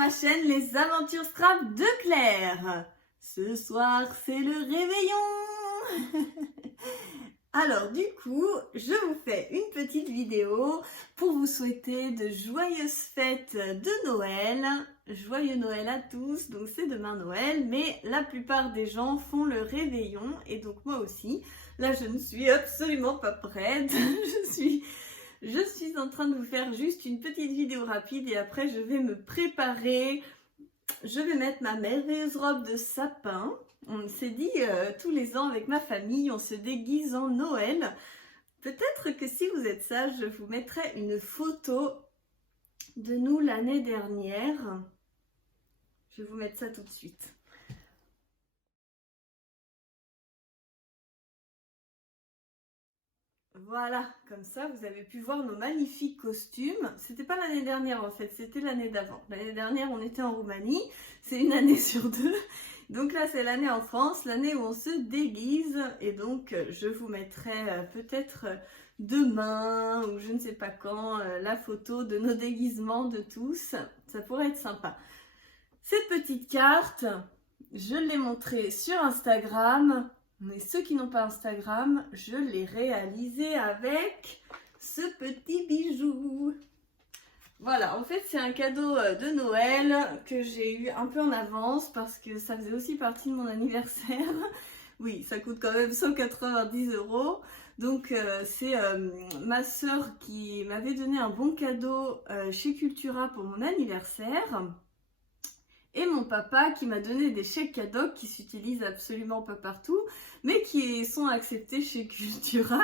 ma chaîne Les Aventures Scrap de Claire. Ce soir, c'est le réveillon. Alors du coup, je vous fais une petite vidéo pour vous souhaiter de joyeuses fêtes de Noël. Joyeux Noël à tous, donc c'est demain Noël, mais la plupart des gens font le réveillon et donc moi aussi. Là, je ne suis absolument pas prête. Je suis en train de vous faire juste une petite vidéo rapide et après je vais me préparer. Je vais mettre ma merveilleuse robe de sapin. On s'est dit tous les ans avec ma famille, on se déguise en Noël. Peut-être que si vous êtes sage, je vous mettrai une photo de nous l'année dernière. Je vais vous mettre ça tout de suite. Voilà, comme ça vous avez pu voir nos magnifiques costumes. C'était pas l'année dernière en fait, c'était l'année d'avant. L'année dernière on était en Roumanie, c'est une année sur deux. Donc là c'est l'année en France, l'année où on se déguise. Et donc je vous mettrai peut-être demain ou je ne sais pas quand la photo de nos déguisements de tous. Ça pourrait être sympa. Cette petite carte, je l'ai montrée sur Instagram. Mais ceux qui n'ont pas Instagram, je l'ai réalisé avec ce petit bijou. Voilà, en fait c'est un cadeau de Noël que j'ai eu un peu en avance parce que ça faisait aussi partie de mon anniversaire. Oui, ça coûte quand même 190 €. Donc c'est ma soeur qui m'avait donné un bon cadeau chez Cultura pour mon anniversaire. Et mon papa qui m'a donné des chèques cadeaux qui s'utilisent absolument pas partout, mais qui sont acceptés chez Cultura.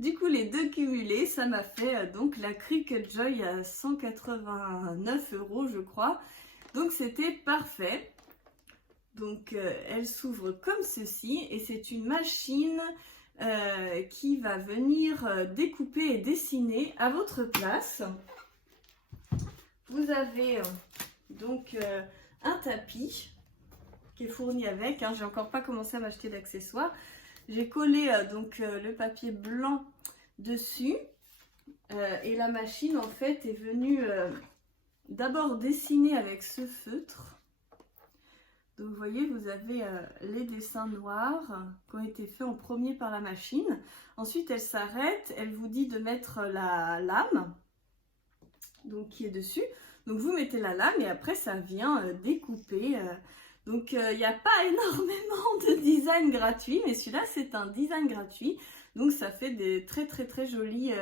Du coup, les deux cumulés, ça m'a fait donc la Cricut Joy à 189 € je crois. Donc c'était parfait. Donc elle s'ouvre comme ceci et c'est une machine qui va venir découper et dessiner à votre place. Vous avez donc un tapis qui est fourni avec, j'ai encore pas commencé à m'acheter d'accessoires. J'ai collé donc le papier blanc dessus et la machine en fait est venue d'abord dessiner avec ce feutre. Donc vous voyez, vous avez les dessins noirs qui ont été faits en premier par la machine. Ensuite elle s'arrête, elle vous dit de mettre la lame donc qui est dessus. Donc vous mettez la lame et après ça vient découper. Donc il n'y a pas énormément de design gratuit, mais celui-là c'est un design gratuit. Donc ça fait des très jolies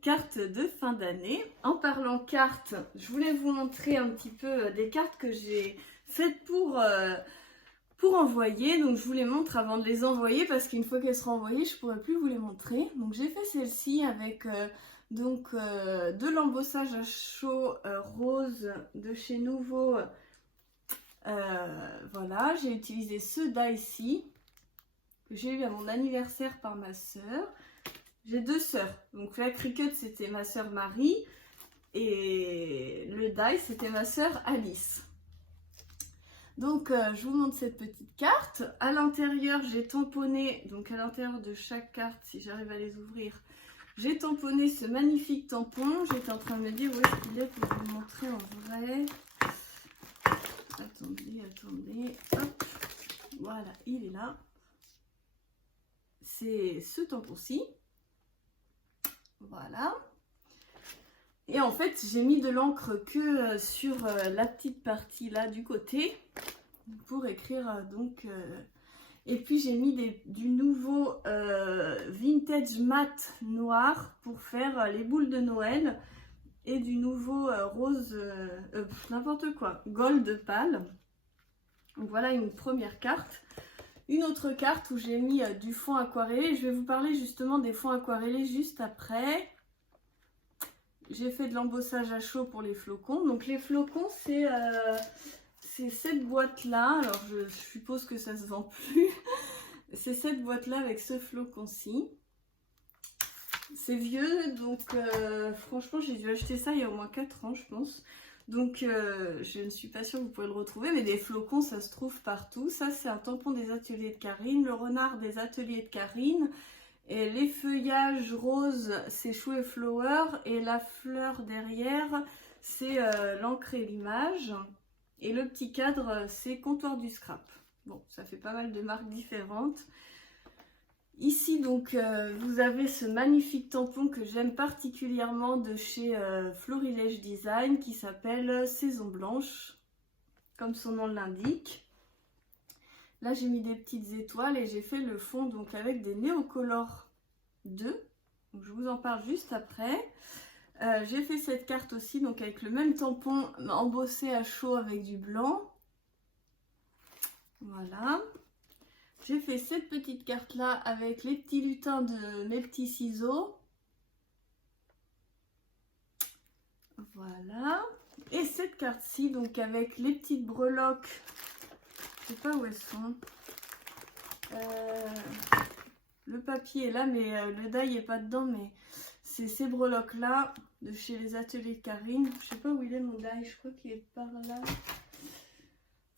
cartes de fin d'année. En parlant cartes, je voulais vous montrer un petit peu des cartes que j'ai faites pour envoyer. Donc je vous les montre avant de les envoyer parce qu'une fois qu'elles seront envoyées, je ne pourrai plus vous les montrer. Donc j'ai fait celle-ci avec donc de l'embossage à chaud rose de chez Nouveau. Voilà, j'ai utilisé ce die-ci que j'ai eu à mon anniversaire par ma soeur. J'ai deux sœurs, donc la Cricut c'était ma soeur Marie et le die c'était ma soeur Alice. Donc je vous montre cette petite carte. À l'intérieur j'ai tamponné, donc à l'intérieur de chaque carte, si j'arrive à les ouvrir, j'ai tamponné ce magnifique tampon. J'étais en train de me dire où est-ce qu'il est pour vous le montrer en vrai. Attendez. Hop. Voilà, il est là. C'est ce tampon-ci. Voilà. Et en fait, j'ai mis de l'encre que sur la petite partie là du côté pour écrire donc... Et puis j'ai mis du nouveau vintage mat noir pour faire les boules de Noël et du nouveau rose, n'importe quoi, gold pâle. Donc voilà une première carte. Une autre carte où j'ai mis du fond aquarellé. Je vais vous parler justement des fonds aquarellés juste après. J'ai fait de l'embossage à chaud pour les flocons. Donc les flocons c'est cette boîte là, alors je suppose que ça se vend plus. C'est cette boîte là avec ce flocon-ci. C'est vieux, donc franchement j'ai dû acheter ça il y a au moins 4 ans je pense. Donc je ne suis pas sûre que vous pouvez le retrouver, mais des flocons ça se trouve partout. Ça c'est un tampon des ateliers de Karine, le renard des ateliers de Karine. Et les feuillages roses c'est Chou et Flower. Et la fleur derrière c'est l'encre et l'image. Et le petit cadre, c'est Comptoir du Scrap. Bon, ça fait pas mal de marques différentes. Ici, donc, vous avez ce magnifique tampon que j'aime particulièrement de chez Florilège Design qui s'appelle Saison Blanche, comme son nom l'indique. Là, j'ai mis des petites étoiles et j'ai fait le fond donc avec des Neocolor 2. Donc, je vous en parle juste après. J'ai fait cette carte aussi donc avec le même tampon embossé à chaud avec du blanc. Voilà. J'ai fait cette petite carte là avec les petits lutins de mes petits ciseaux. Voilà. Et cette carte-ci donc avec les petites breloques. Je sais pas où elles sont. Le papier est là mais le die est pas dedans, mais c'est ces breloques là de chez les ateliers de Karine. Je sais pas où il est mon die, je crois qu'il est par là.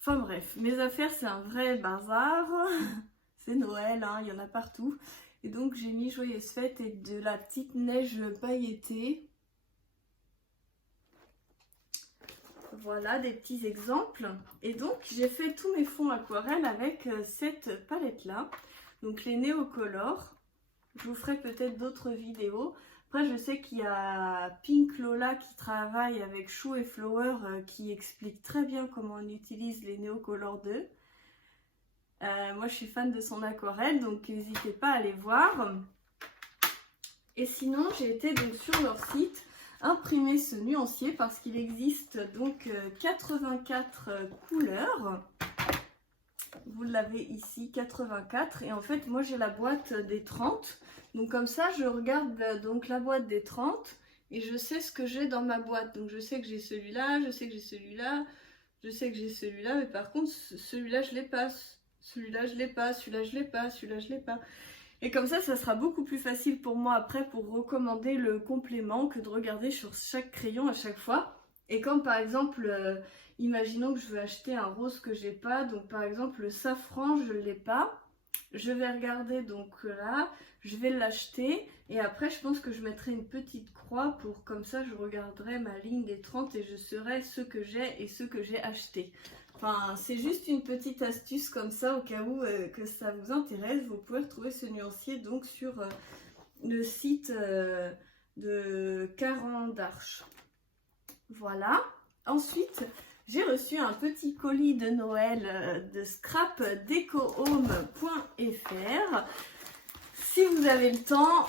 Enfin bref, mes affaires c'est un vrai bazar. C'est Noël, hein, il y en a partout. Et donc j'ai mis Joyeuse Fête et de la petite neige pailletée. Voilà des petits exemples. Et donc j'ai fait tous mes fonds aquarelles avec cette palette là. Donc les Neocolor. Je vous ferai peut-être d'autres vidéos. Après je sais qu'il y a Pink Lola qui travaille avec Chou et Flower qui explique très bien comment on utilise les Neocolor 2. Moi je suis fan de son aquarelle, donc n'hésitez pas à aller voir. Et sinon j'ai été donc sur leur site imprimer ce nuancier parce qu'il existe donc 84 couleurs. Vous l'avez ici, 84. Et en fait moi j'ai la boîte des 30. Donc comme ça je regarde donc la boîte des 30 et je sais ce que j'ai dans ma boîte. Donc je sais que j'ai celui-là, je sais que j'ai celui-là, je sais que j'ai celui-là, mais par contre celui-là je l'ai pas. Celui-là je l'ai pas, celui-là je l'ai pas, celui-là je l'ai pas. Et comme ça sera beaucoup plus facile pour moi après pour recommander le complément que de regarder sur chaque crayon à chaque fois. Et comme par exemple, imaginons que je veux acheter un rose que j'ai pas, donc par exemple le safran je l'ai pas. Je vais regarder donc là, je vais l'acheter et après je pense que je mettrai une petite croix pour comme ça je regarderai ma ligne des 30 et je saurai ce que j'ai et ce que j'ai acheté. Enfin, c'est juste une petite astuce comme ça au cas où que ça vous intéresse. Vous pouvez retrouver ce nuancier donc sur le site de Caran d'Arche. Voilà. Ensuite, j'ai reçu un petit colis de Noël de scrapdecohome.fr. Si vous avez le temps,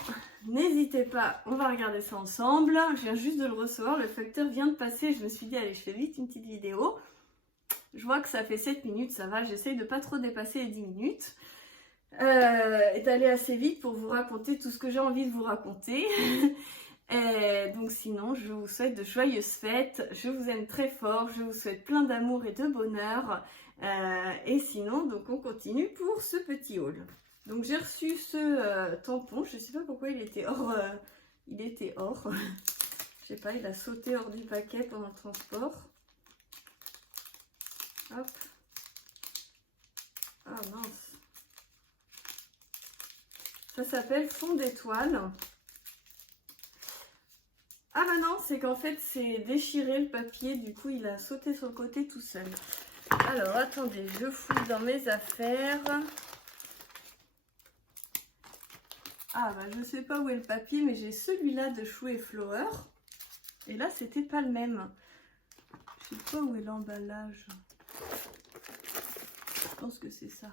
n'hésitez pas, on va regarder ça ensemble. Je viens juste de le recevoir, le facteur vient de passer. Je me suis dit, allez, je fais vite une petite vidéo. Je vois que ça fait 7 minutes, ça va, j'essaye de pas trop dépasser les 10 minutes. Et d'aller assez vite pour vous raconter tout ce que j'ai envie de vous raconter. Et donc sinon, je vous souhaite de joyeuses fêtes, je vous aime très fort, je vous souhaite plein d'amour et de bonheur. Et sinon, donc on continue pour ce petit haul. Donc j'ai reçu ce tampon, je sais pas pourquoi il était hors. Je sais pas, il a sauté hors du paquet pendant le transport. Hop. Ah mince. Ça s'appelle fond d'étoile. Ah bah non, c'est qu'en fait c'est déchiré le papier, du coup il a sauté sur le côté tout seul. Alors attendez, je fouille dans mes affaires. Ah bah je sais pas où est le papier, mais j'ai celui-là de Chou et Flower. Et là c'était pas le même. Je sais pas où est l'emballage. Je pense que c'est ça.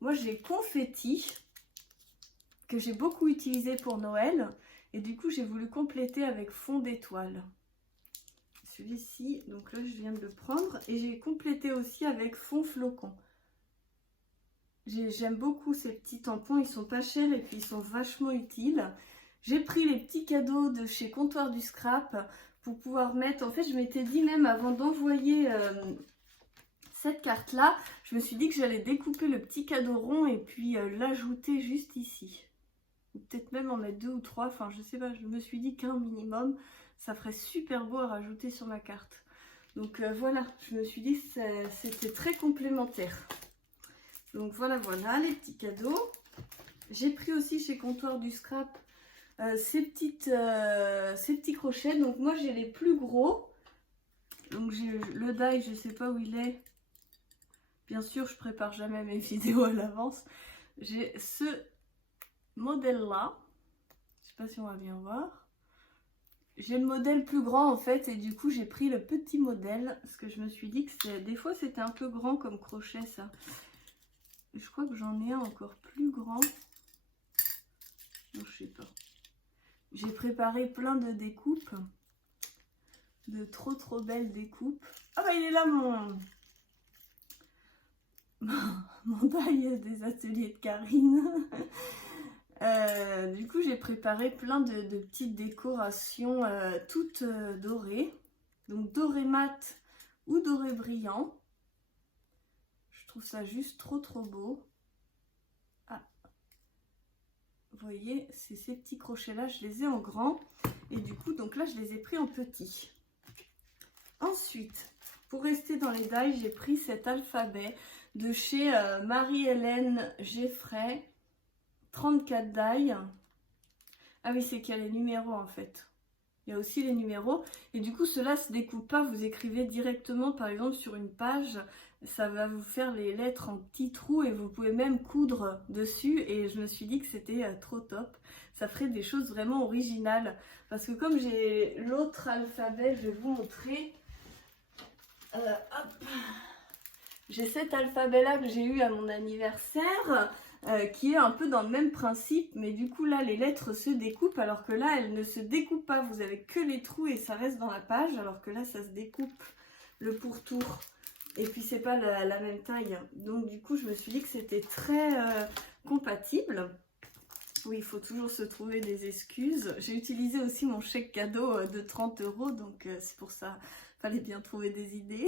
Moi j'ai Confetti, que j'ai beaucoup utilisé pour Noël. Et du coup j'ai voulu compléter avec fond d'étoile. Celui-ci, donc là je viens de le prendre. Et j'ai complété aussi avec fond flocon. J'aime beaucoup ces petits tampons, ils sont pas chers et puis ils sont vachement utiles. J'ai pris les petits cadeaux de chez Comptoir du Scrap pour pouvoir mettre... En fait je m'étais dit même avant d'envoyer... cette carte là, je me suis dit que j'allais découper le petit cadeau rond et puis l'ajouter juste ici. Peut-être même en mettre 2 ou 3, enfin je sais pas, je me suis dit qu'un minimum, ça ferait super beau à rajouter sur ma carte. Donc voilà, je me suis dit que c'était très complémentaire. Donc voilà, les petits cadeaux. J'ai pris aussi chez Comptoir du Scrap ces petits crochets. Donc moi j'ai les plus gros. Donc j'ai le die, je sais pas où il est. Bien sûr, je prépare jamais mes vidéos à l'avance. J'ai ce modèle-là. Je sais pas si on va bien voir. J'ai le modèle plus grand en fait et du coup j'ai pris le petit modèle parce que je me suis dit que des fois c'était un peu grand comme crochet ça. Je crois que j'en ai un encore plus grand. Non, je sais pas. J'ai préparé plein de découpes. De trop belles découpes. Ah bah il est là mon die des ateliers de Karine. Du coup j'ai préparé plein de petites décorations toutes dorées. Donc doré mat ou doré brillant. Je trouve ça juste trop beau. Ah, vous voyez, c'est ces petits crochets là, je les ai en grand. Et du coup, donc là, je les ai pris en petit. Ensuite, pour rester dans les die, j'ai pris cet alphabet de chez Marie-Hélène Geffray. 34 die. Ah oui, c'est qu'il y a les numéros en fait. Il y a aussi les numéros. Et du coup, cela se découpe pas. Vous écrivez directement, par exemple, sur une page. Ça va vous faire les lettres en petits trous et vous pouvez même coudre dessus. Et je me suis dit que c'était trop top. Ça ferait des choses vraiment originales. Parce que comme j'ai l'autre alphabet, je vais vous montrer. Hop. J'ai cet alphabet-là que j'ai eu à mon anniversaire. Qui est un peu dans le même principe, mais du coup là les lettres se découpent alors que là elles ne se découpent pas, vous avez que les trous et ça reste dans la page, alors que là ça se découpe le pourtour et puis c'est pas la même taille, donc du coup je me suis dit que c'était très compatible. Oui, il faut toujours se trouver des excuses. J'ai utilisé aussi mon chèque cadeau de 30 €, donc c'est pour ça, fallait bien trouver des idées.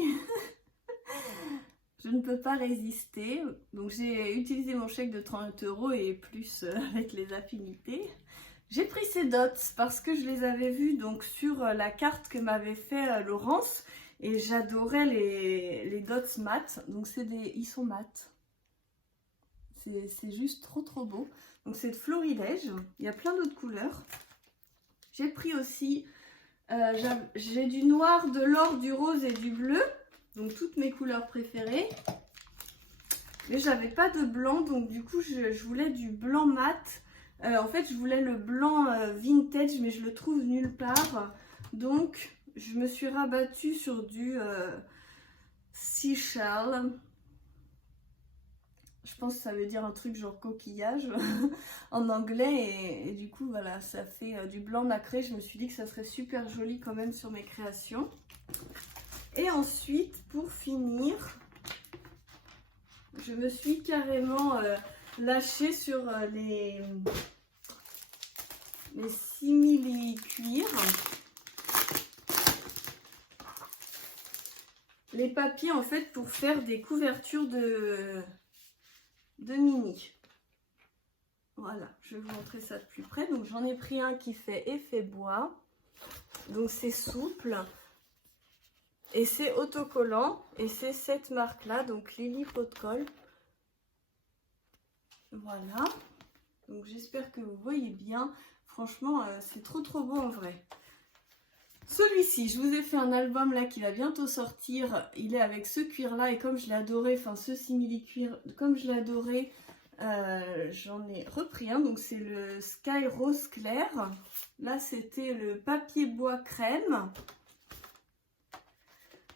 Je ne peux pas résister, donc j'ai utilisé mon chèque de 30 € et plus avec les affinités. J'ai pris ces dots parce que je les avais vus donc sur la carte que m'avait fait Laurence et j'adorais les dots mat, donc ils sont mat. C'est juste trop beau. Donc c'est de Florilège, il y a plein d'autres couleurs. J'ai pris aussi, j'ai du noir, de l'or, du rose et du bleu. Donc toutes mes couleurs préférées. Mais j'avais pas de blanc, donc du coup je voulais du blanc mat. En fait je voulais le blanc vintage, mais je le trouve nulle part. Donc je me suis rabattue sur du seashell. Je pense que ça veut dire un truc genre coquillage en anglais. Et du coup voilà, ça fait du blanc nacré. Je me suis dit que ça serait super joli quand même sur mes créations. Et ensuite, pour finir, je me suis carrément lâchée sur les simili-cuirs. Les papiers en fait pour faire des couvertures de mini. Voilà, je vais vous montrer ça de plus près. Donc j'en ai pris un qui fait effet bois. Donc c'est souple. Et c'est autocollant et c'est cette marque là, donc Lily Pot de Colle. Voilà, donc j'espère que vous voyez bien. Franchement c'est trop beau en vrai. Celui-ci, je vous ai fait un album là qui va bientôt sortir. Il est avec ce cuir là et comme je l'ai adoré, enfin ce simili cuir, comme je l'ai adoré, j'en ai repris un. Donc c'est le Sky Rose Clair. Là c'était le papier bois crème.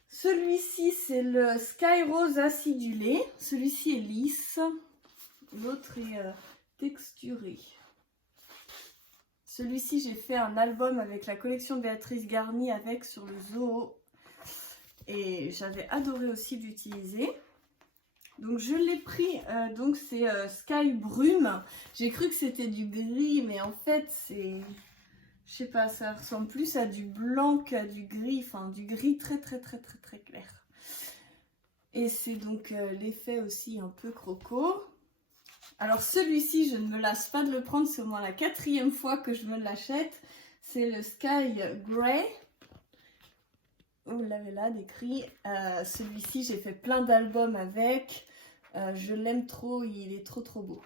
Celui-ci, c'est le Sky Rose acidulé. Celui-ci est lisse. L'autre est texturé. Celui-ci, j'ai fait un album avec la collection Béatrice Garny avec sur le zoo. Et j'avais adoré aussi l'utiliser. Donc je l'ai pris, donc c'est Sky Brume. J'ai cru que c'était du gris, mais en fait c'est... Je sais pas, ça ressemble plus à du blanc qu'à du gris, enfin du gris très clair. Et c'est donc l'effet aussi un peu croco. Alors celui-ci, je ne me lasse pas de le prendre, c'est au moins la 4e fois que je me l'achète. C'est le Sky Grey. Vous l'avez là décrit. Celui-ci, j'ai fait plein d'albums avec. Je l'aime trop, il est trop beau.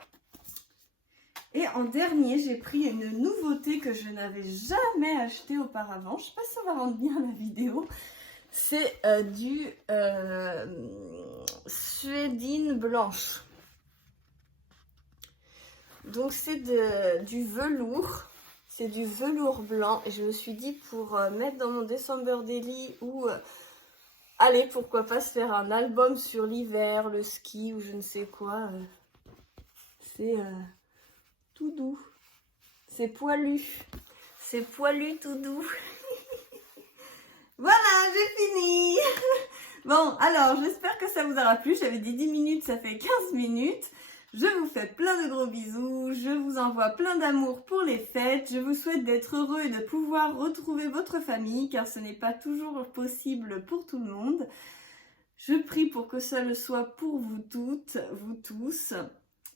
Et en dernier, j'ai pris une nouveauté que je n'avais jamais achetée auparavant. Je ne sais pas si ça va rendre bien la vidéo. C'est du suédine blanche. Donc c'est du velours. C'est du velours blanc. Et je me suis dit pour mettre dans mon December Daily ou... allez, pourquoi pas se faire un album sur l'hiver, le ski ou je ne sais quoi. C'est tout doux. C'est poilu. C'est poilu tout doux. Voilà, j'ai fini. Bon, alors, j'espère que ça vous aura plu. J'avais dit 10 minutes, ça fait 15 minutes. Je vous fais plein de gros bisous. Je vous envoie plein d'amour pour les fêtes. Je vous souhaite d'être heureux et de pouvoir retrouver votre famille, car ce n'est pas toujours possible pour tout le monde. Je prie pour que ça le soit pour vous toutes, vous tous.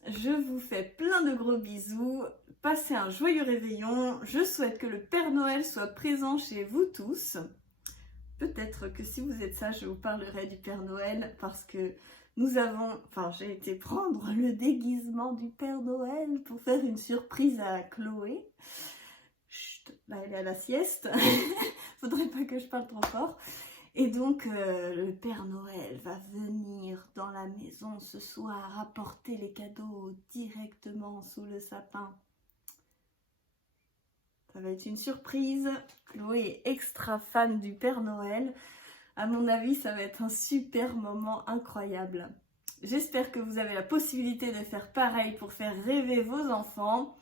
Je vous fais plein de gros bisous. Passez un joyeux réveillon. Je souhaite que le Père Noël soit présent chez vous tous. Peut-être que si vous êtes sage, je vous parlerai du Père Noël parce que j'ai été prendre le déguisement du Père Noël pour faire une surprise à Chloé. Chut, là elle est à la sieste. Faudrait pas que je parle trop fort. Et donc le Père Noël va venir dans la maison ce soir apporter les cadeaux directement sous le sapin. Ça va être une surprise. Chloé est extra fan du Père Noël. À mon avis, ça va être un super moment incroyable. J'espère que vous avez la possibilité de faire pareil pour faire rêver vos enfants.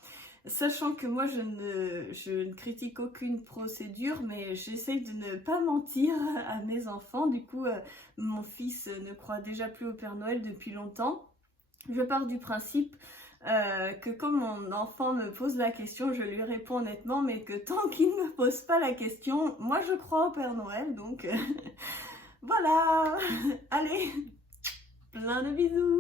Sachant que moi, je ne critique aucune procédure, mais j'essaye de ne pas mentir à mes enfants. Du coup, mon fils ne croit déjà plus au Père Noël depuis longtemps. Je pars du principe que quand mon enfant me pose la question, je lui réponds honnêtement, mais que tant qu'il ne me pose pas la question, moi je crois au Père Noël, donc voilà. Allez, plein de bisous.